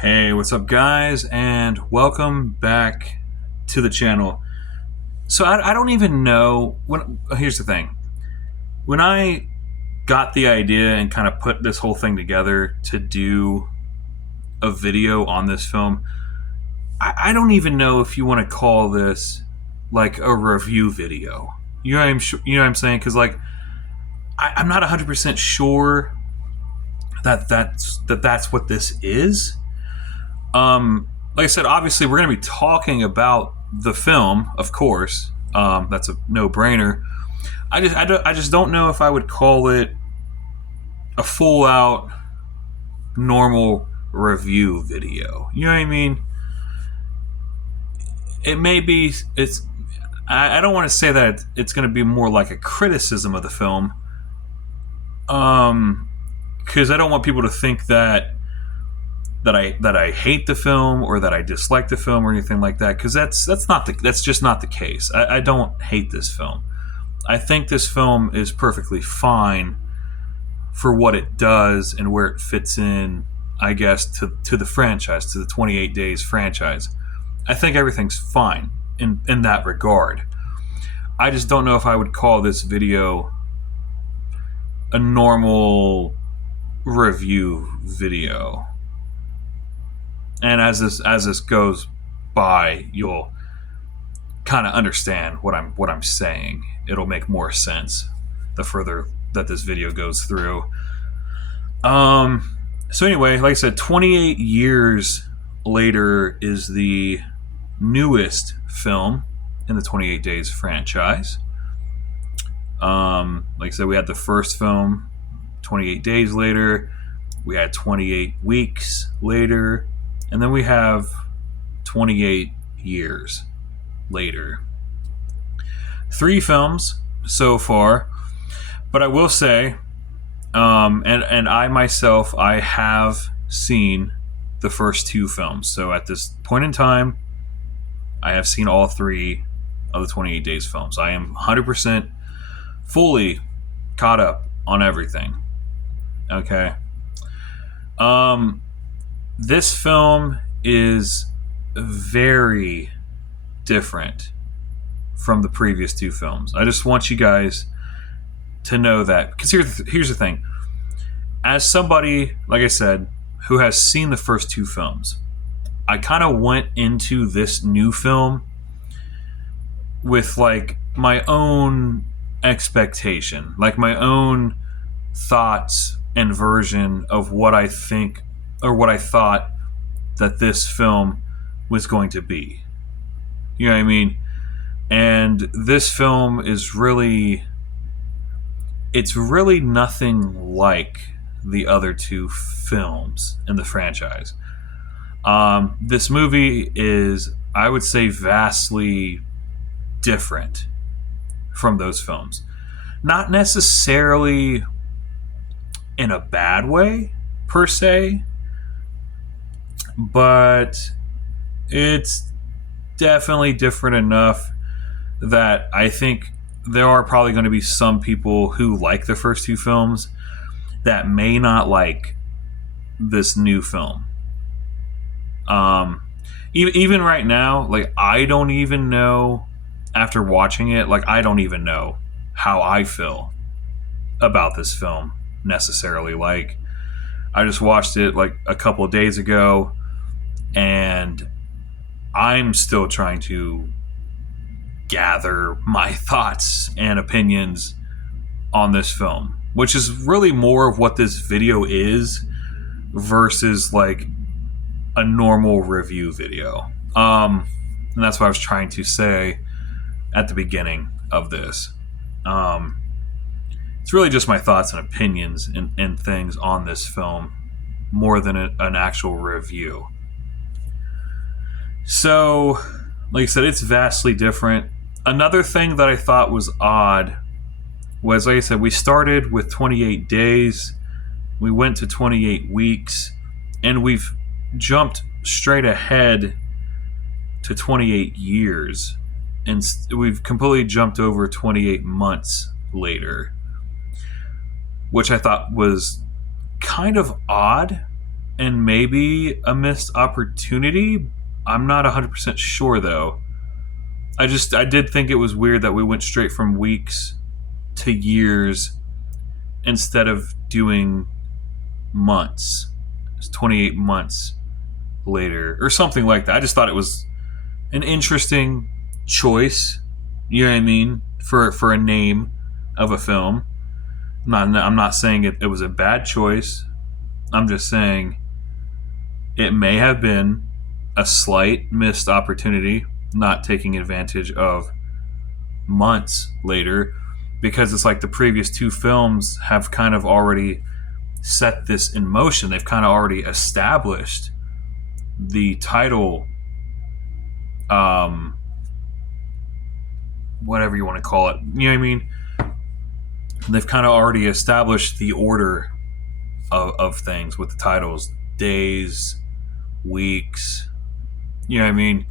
Hey, what's up, guys, and welcome back to the channel. So, I don't even know when. Here's the thing: when I got the idea and kind of put this whole thing together to do a video on this film, I don't even know if you want to call this like a review video. You know what I'm saying? Because I'm not 100% sure that's what this is. Like I said, obviously we're going to be talking about the film, of course. That's a no-brainer. I just don't know if I would call it a full-out normal review video. You know what I mean? It may be. It's. I don't want to say that it's going to be more like a criticism of the film. Because I don't want people to think that I hate the film or that I dislike the film or anything like that, because that's just not the case. I don't hate this film. I think this film is perfectly fine for what it does and where it fits in, I guess, to the franchise, to the 28 Days franchise. I think everything's fine in that regard. I just don't know if I would call this video a normal review video. And as this goes by, you'll kind of understand what I'm saying. It'll make more sense the further that this video goes through. So anyway, like I said, 28 years later is the newest film in the 28 Days franchise. Like I said, we had the first film 28 days later. We had 28 weeks later. And then we have 28 years later. 3 films so far. But I will say, and I myself, I have seen the first 2 films. So at this point in time, I have seen all 3 of the 28 Days films. I am 100% fully caught up on everything. Okay. This film is very different from the previous 2 films. I just want you guys to know that. Because here's the thing. As somebody, like I said, who has seen the first 2 films, I kind of went into this new film with like my own expectation, like my own thoughts and version of what I think or what I thought that this film was going to be. You know what I mean? And this film is really, it's really nothing like the other 2 films in the franchise. This movie is, I would say, vastly different from those films. Not necessarily in a bad way, per se, but it's definitely different enough that I think there are probably going to be some people who like the first 2 films that may not like this new film. Even right now, like, I don't even know, after watching it, like, I don't even know how I feel about this film necessarily. Like, I just watched it like a couple of days ago, and I'm still trying to gather my thoughts and opinions on this film, which is really more of what this video is versus like a normal review video. And that's what I was trying to say at the beginning of this. It's really just my thoughts and opinions and things on this film more than an actual review. So, like I said, it's vastly different. Another thing that I thought was odd was, like I said, we started with 28 days, we went to 28 weeks, and we've jumped straight ahead to 28 years. And we've completely jumped over 28 months later, which I thought was kind of odd and maybe a missed opportunity. I'm not 100% sure though. I did think it was weird that we went straight from weeks to years instead of doing months. It's 28 months later or something like that. I just thought it was an interesting choice. You know what I mean? For a name of a film. I'm not saying it was a bad choice. I'm just saying it may have been a slight missed opportunity, not taking advantage of months later, because it's like the previous two films have kind of already set this in motion. They've kind of already established the title, whatever you want to call it. You know what I mean? They've kind of already established the order of things with the titles, days, weeks. You know what I mean?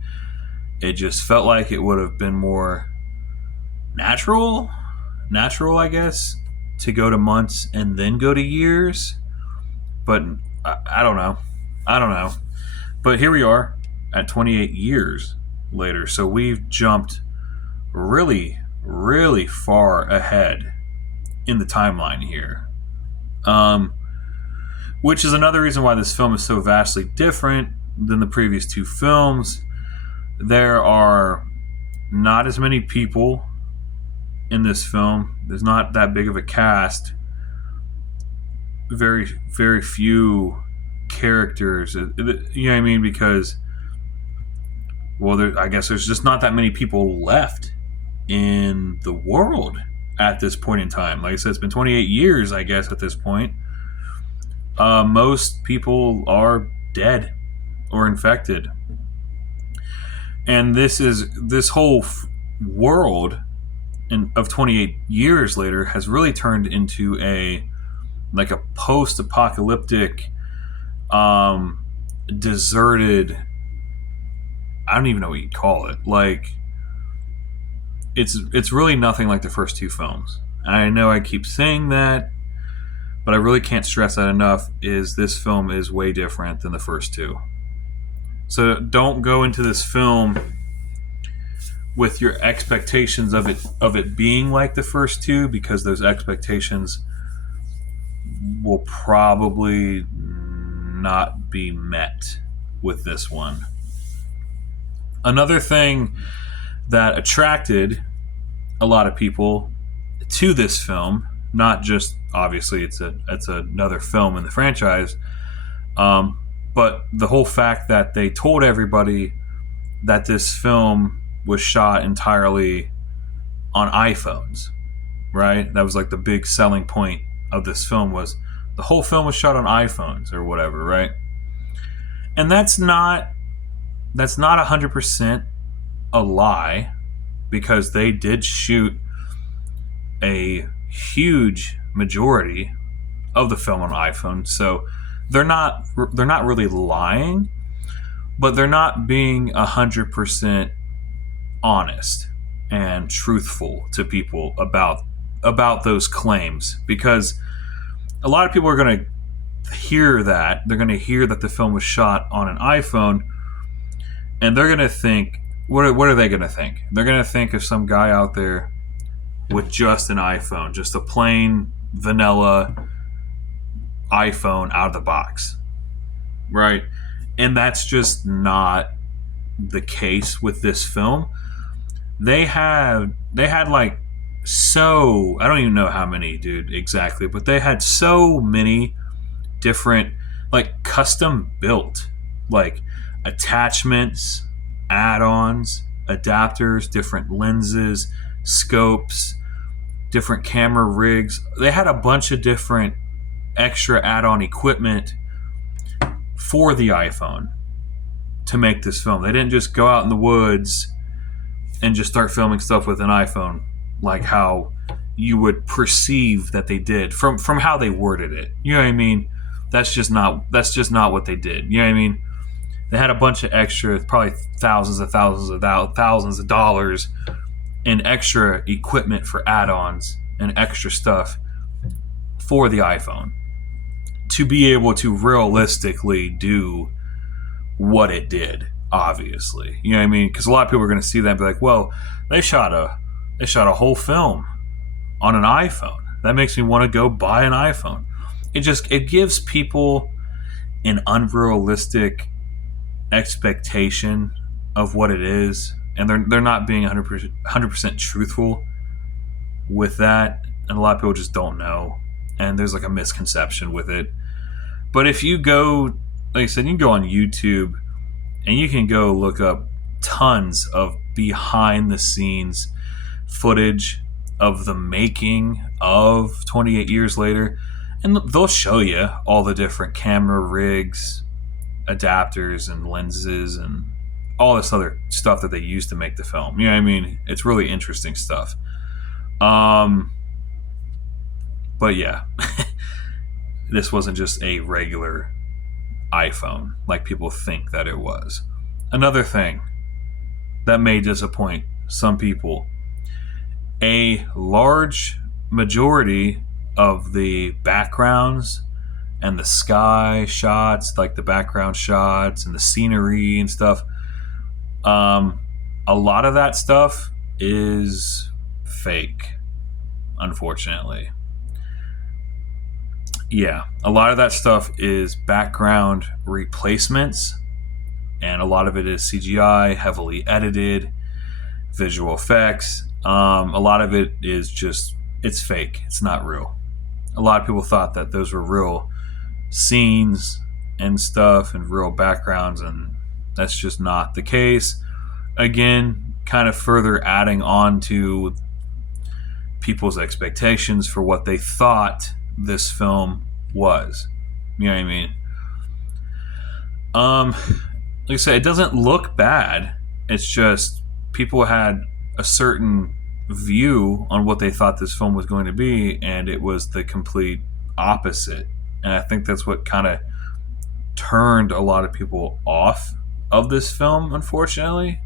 It just felt like it would have been more natural, I guess, to go to months and then go to years. But I don't know. But here we are at 28 years later. So we've jumped really, really far ahead in the timeline here. Which is another reason why this film is so vastly different than the previous two films. There are not as many people in this film. There's not that big of a cast. Very, very few characters. You know what I mean? Because, well, I guess there's just not that many people left in the world at this point in time. Like I said, it's been 28 years, I guess, at this point. Most people are dead or infected. And this whole world of 28 years later has really turned into a post-apocalyptic, deserted, I don't even know what you'd call it. Like, it's really nothing like the first two films. I know I keep saying that, but I really can't stress that enough, is this film is way different than the first two. So don't go into this film with your expectations of it being like the first two, because those expectations will probably not be met with this one. Another thing that attracted a lot of people to this film, not just obviously it's another film in the franchise, but the whole fact that they told everybody that this film was shot entirely on iPhones, right? That was like the big selling point of this film, was the whole film was shot on iPhones or whatever, right? And that's not 100% a lie, because they did shoot a huge majority of the film on iPhone. So they're not really lying, but they're not being 100% honest and truthful to people about those claims, because a lot of people are going to hear that. They're going to hear that the film was shot on an iPhone, and they're going to think, what are they going to think? They're going to think of some guy out there with just an iPhone, just a plain vanilla iPhone out of the box, right? And that's just not the case with this film. They had like, so I don't even know how many, dude, exactly, but they had so many different, like, custom built, like, attachments, add-ons, adapters, different lenses, scopes, different camera rigs. They had a bunch of different extra add-on equipment for the iPhone to make this film. They didn't just go out in the woods and just start filming stuff with an iPhone, like how you would perceive that they did from how they worded it. You know what I mean? That's just not what they did. You know what I mean? They had a bunch of extra, probably thousands of dollars in extra equipment for add-ons and extra stuff for the iPhone. to be able to realistically do what it did. Obviously, you know what I mean? Because a lot of people are going to see that and be like, "Well, they shot a whole film on an iPhone. That makes me want to go buy an iPhone." It gives people an unrealistic expectation of what it is, and they're not being 100% truthful with that, and a lot of people just don't know, and there's like a misconception with it. But if you go, like I said, you can go on YouTube and you can go look up tons of behind the scenes footage of the making of 28 Years Later, and they'll show you all the different camera rigs, adapters, and lenses, and all this other stuff that they used to make the film. You know what I mean? It's really interesting stuff. But yeah, this wasn't just a regular iPhone like people think that it was. Another thing that may disappoint some people: a large majority of the backgrounds and the sky shots, like the background shots and the scenery and stuff, a lot of that stuff is fake, unfortunately. Yeah, a lot of that stuff is background replacements, and a lot of it is CGI, heavily edited, visual effects. A lot of it is just, it's fake. It's not real. A lot of people thought that those were real scenes and stuff and real backgrounds, and that's just not the case. Again, kind of further adding on to people's expectations for what they thought this film was. You know what I mean? Like I said, it doesn't look bad. It's just people had a certain view on what they thought this film was going to be, and it was the complete opposite. And I think that's what kind of turned a lot of people off of this film, unfortunately.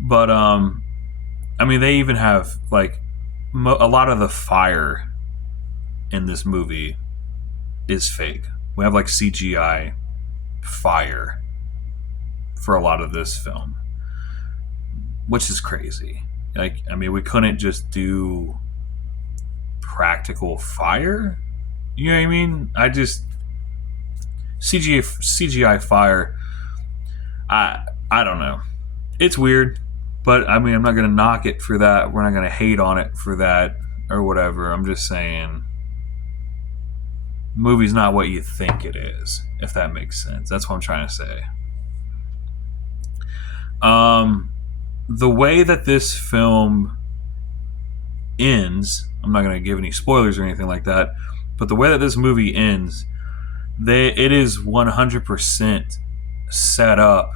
But I mean, they even have like a lot of the fire in this movie is fake. We have like CGI fire for a lot of this film, which is crazy. Like, I mean, we couldn't just do practical fire. You know what I mean? CGI fire. I don't know. It's weird, but I mean, I'm not gonna knock it for that. We're not gonna hate on it for that or whatever. I'm just saying, movie's not what you think it is, if that makes sense. That's what I'm trying to say. The way that this film ends, I'm not going to give any spoilers or anything like that, but the way that this movie ends, it is 100% set up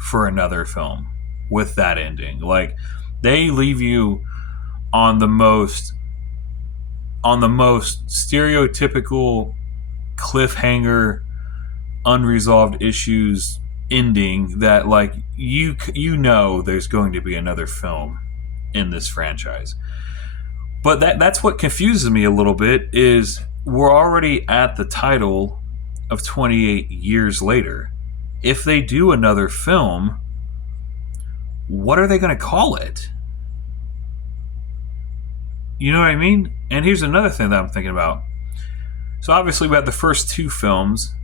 for another film with that ending. Like, they leave you on the most stereotypical cliffhanger, unresolved issues ending that, like, you know there's going to be another film in this franchise. But that's what confuses me a little bit, is we're already at the title of 28 Years Later. If they do another film, what are they going to call it? You know what I mean? And here's another thing that I'm thinking about. So obviously we had the first two films,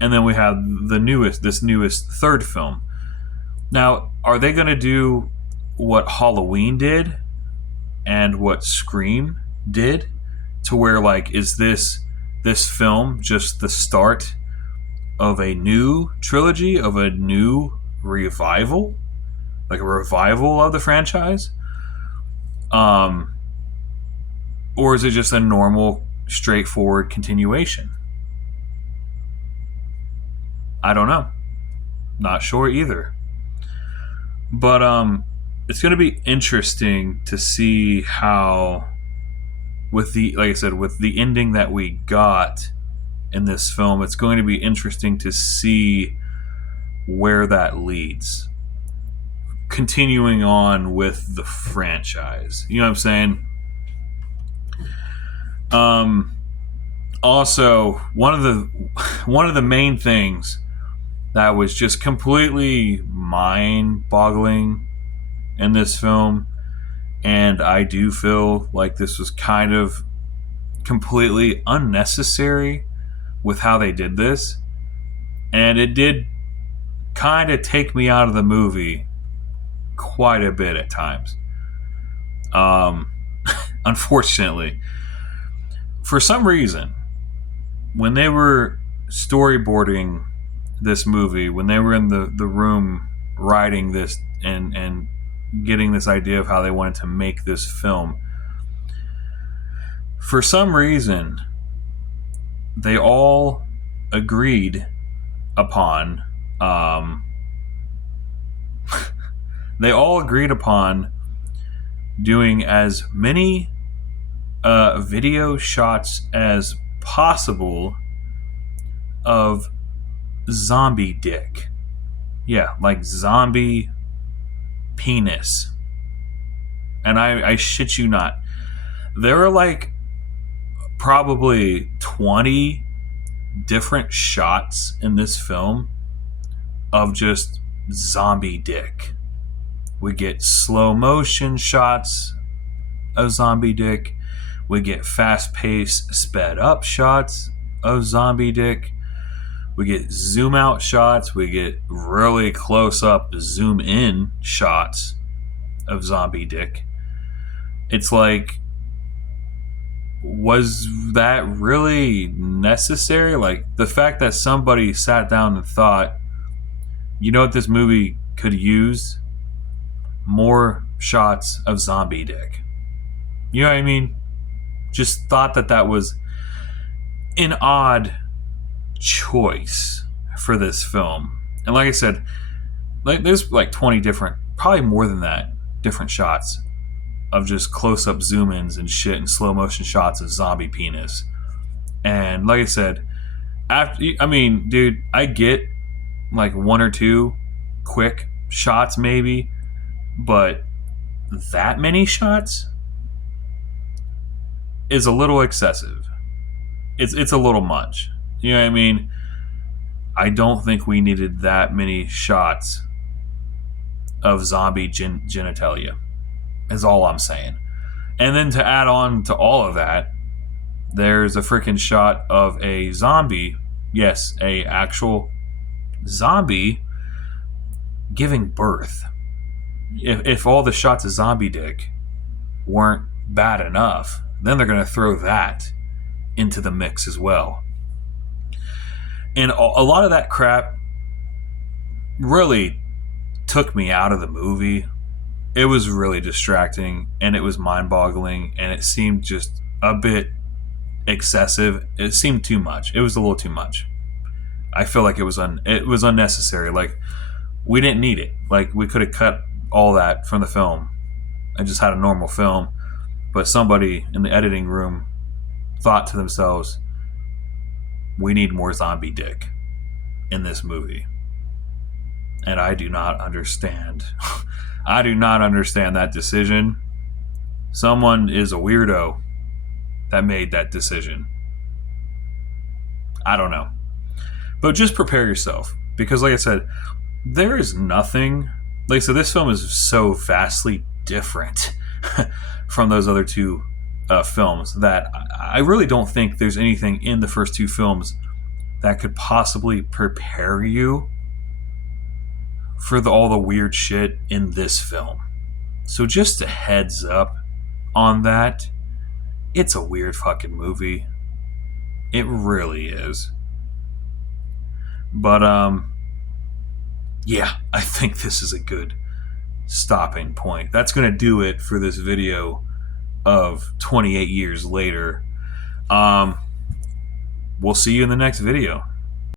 and then we have this newest third film. Now, are they going to do what Halloween did and what Scream did, to where, like, is this film just the start of a new trilogy, of a new revival, like a revival of the franchise? Or is it just a normal, straightforward continuation? I don't know. Not sure either. But it's going to be interesting to see how, with the, like I said, with the ending that we got in this film, it's going to be interesting to see where that leads. Continuing on with the franchise. You know what I'm saying? Also, one of the main things that was just completely mind-boggling in this film, and I do feel like this was kind of completely unnecessary with how they did this, and it did kind of take me out of the movie quite a bit at times. Unfortunately, for some reason, when they were storyboarding this movie, when they were in the room writing this and getting this idea of how they wanted to make this film, for some reason, they all agreed upon they all agreed upon doing as many video shots as possible of zombie dick. Yeah, like zombie penis. And I shit you not. There are like probably 20 different shots in this film of just zombie dick. We get slow motion shots of zombie dick. We get fast paced, sped up shots of zombie dick. We get zoom out shots. We get really close up, zoom in shots of zombie dick. It's like, was that really necessary? Like, the fact that somebody sat down and thought, you know what this movie could use? More shots of zombie dick. You know what I mean? Just thought that was an odd choice for this film. And like I said, like there's like 20 different, probably more than that, different shots of just close-up zoom-ins and shit and slow motion shots of zombie penis. And like I said, dude, I get like one or two quick shots maybe, but that many shots is a little excessive. It's a little much. You know what I mean? I don't think we needed that many shots of zombie genitalia, is all I'm saying. And then to add on to all of that, there's a freaking shot of a zombie, yes, a actual zombie giving birth. If all the shots of zombie dick weren't bad enough, then they're going to throw that into the mix as well. And a lot of that crap really took me out of the movie. It was really distracting, and it was mind-boggling, and it seemed just a bit excessive. It seemed too much. It was a little too much. I feel like it was unnecessary. Like, we didn't need it. Like, we could have cut all that from the film and just had a normal film. But somebody in the editing room thought to themselves, we need more zombie dick in this movie. And I do not understand. I do not understand that decision. Someone is a weirdo that made that decision. I don't know. But just prepare yourself. Because like I said, there is nothing... Like, so this film is so vastly different from those other two films that I really don't think there's anything in the first two films that could possibly prepare you for all the weird shit in this film. So just a heads up on that. It's a weird fucking movie. It really is. But, yeah, I think this is a good stopping point. That's going to do it for this video of 28 years later. We'll see you in the next video.